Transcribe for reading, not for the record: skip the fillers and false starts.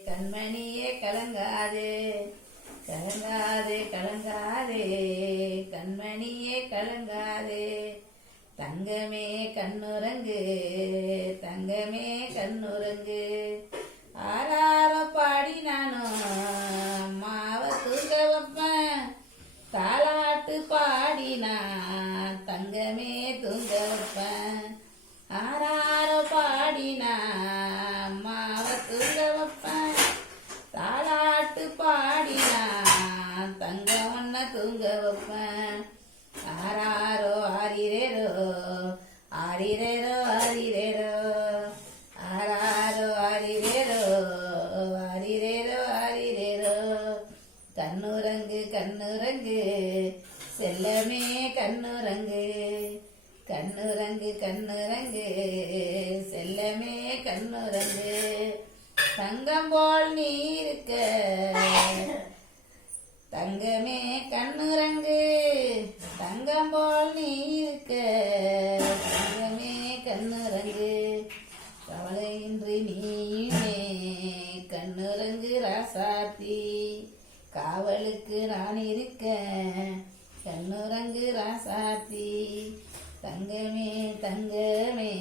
கண்மணியே கலங்காதே கலங்காதே கலங்காதே கண்மணியே கலங்காதே தங்கமே கண்ணுறங்கு தங்கமே கண்ணுறங்கு ஆறாரோ பாடி நானும் அம்மாவை தூங்க வைப்பேன் தாலாட்டு பாடினா தங்கமே தூங்க வைப்பேன் ஆறாரோ பாடினா அம்மாவை தூங்க வைப்பேன் தாலாட்டு பாடினா தங்க ஒன்ன தூங்க வைப்பேன் ஆறாரோ ஆரிரேரோ ஆரிரேரோ ஆரிரேரோ ஆறாரோ ஆரிரேரோ ஆரிரேரோ ஆரிரேரோ கண்ணுறங்கு கண்ணுறங்கு செல்லமே கண்ணுறங்கு கண்ணுறங்கு கண்ணுறங்கு செல்லமே கண்ணுறங்கு தங்கம் போல் நீ இருக்க தங்கமே கண்ணுறங்கு தங்கம் போல் நீ இருக்க தங்கமே கண்ணுறங்கு கவலையின்றி நீயுமே கண்ணுறங்கு ராசாத்தி காவலுக்கு நான் இருக்க கண்ணுறங்கு ராசாத்தி தங்கமே தங்கமே